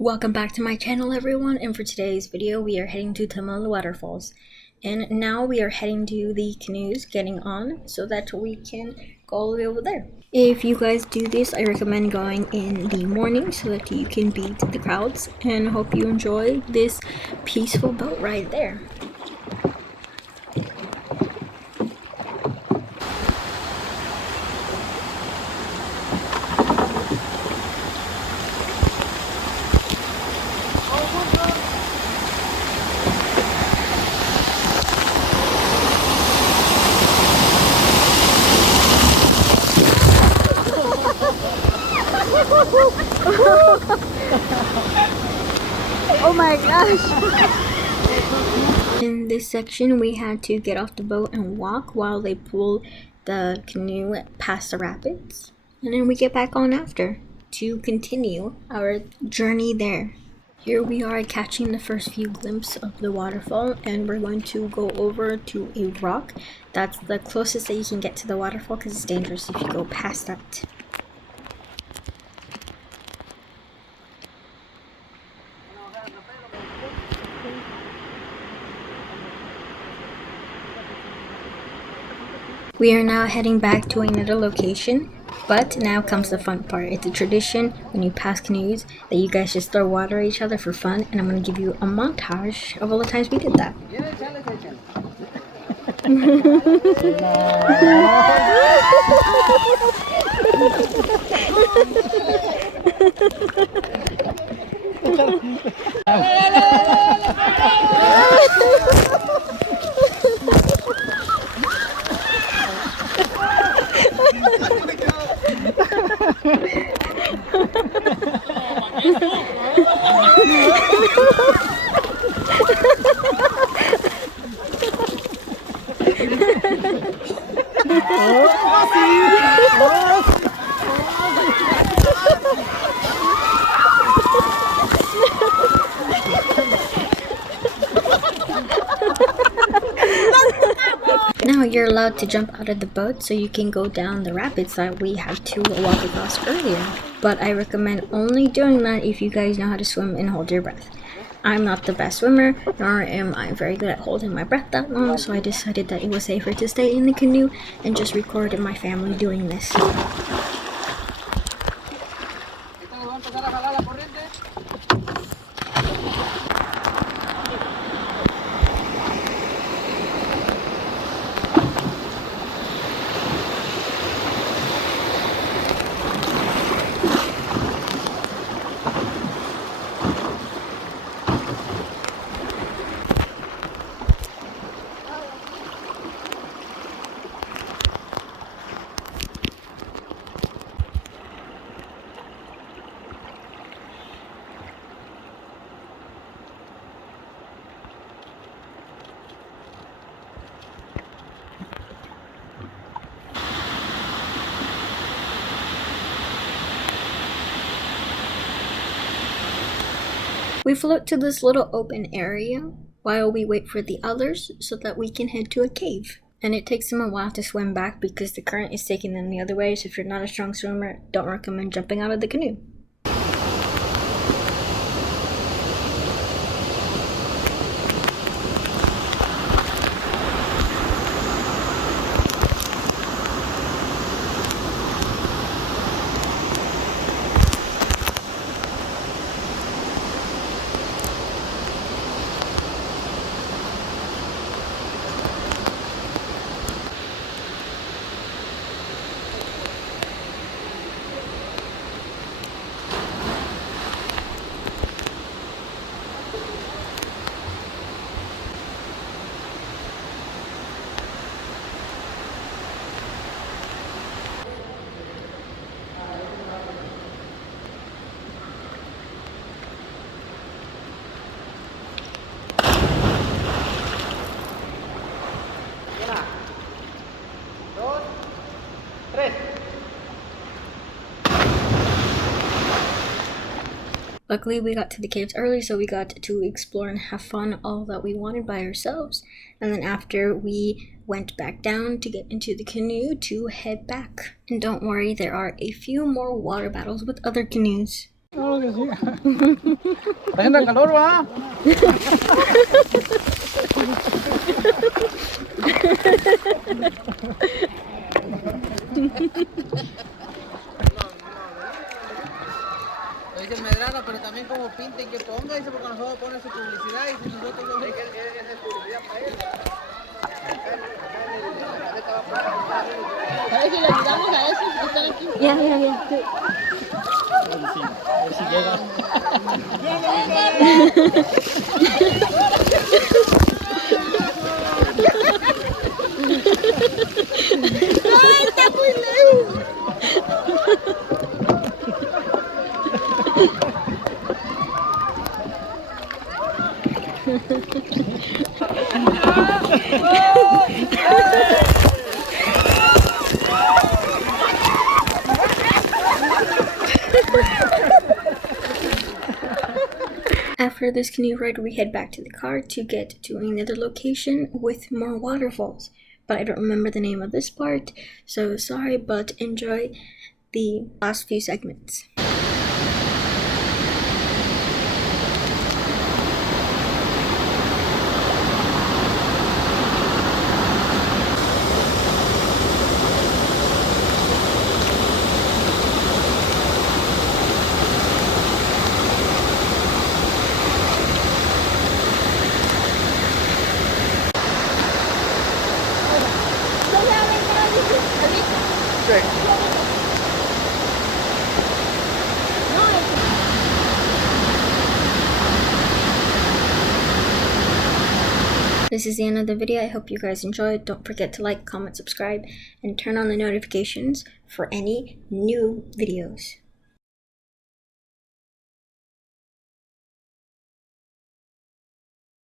Welcome back to my channel, everyone, and for today's video we are heading to Tamul Waterfalls, and now we are heading to the canoes, getting on so that we can go all the way over there. If you guys do this, I recommend going in the morning so that you can beat the crowds, and hope you enjoy this peaceful boat ride there. Oh my gosh! In this section, we had to get off the boat and walk while they pull the canoe past the rapids. And then we get back on after to continue our journey there. Here we are catching the first few glimpses of the waterfall, and we're going to go over to a rock. That's the closest that you can get to the waterfall because it's dangerous if you go past that. We are now heading back to another location, but now comes the fun part. It's a tradition when you pass canoes that you guys just throw water at each other for fun, and I'm going to give you a montage of all the times we did that. Now you're allowed to jump out of the boat so you can go down the rapids that we had to walk across earlier. But I recommend only doing that if you guys know how to swim and hold your breath. I'm not the best swimmer, nor am I very good at holding my breath that long, so I decided that it was safer to stay in the canoe and just record my family doing this. We float to this little open area while we wait for the others so that we can head to a cave. And it takes them a while to swim back because the current is taking them the other way, so if you're not a strong swimmer, don't recommend jumping out of the canoe. Luckily, we got to the caves early, so we got to explore and have fun all that we wanted by ourselves. And then after, we went back down to get into the canoe to head back. And don't worry, there are a few more water battles with other canoes. Claro que sí. Está haciendo calor, va. Lo dice el Medrano, pero también como pinta y que ponga, dice, porque nosotros pone su publicidad y si nosotros no... Es publicidad para él. A ver si le ayudamos a esos que están aquí. Ya. A ver si llega. ¡Ay, está muy lejos! After this canoe ride, we head back to the car to get to another location with more waterfalls. But I don't remember the name of this part, so sorry, but enjoy the last few segments. This is the end of the video. I hope you guys enjoyed. Don't forget to like, comment, subscribe, and turn on the notifications for any new videos.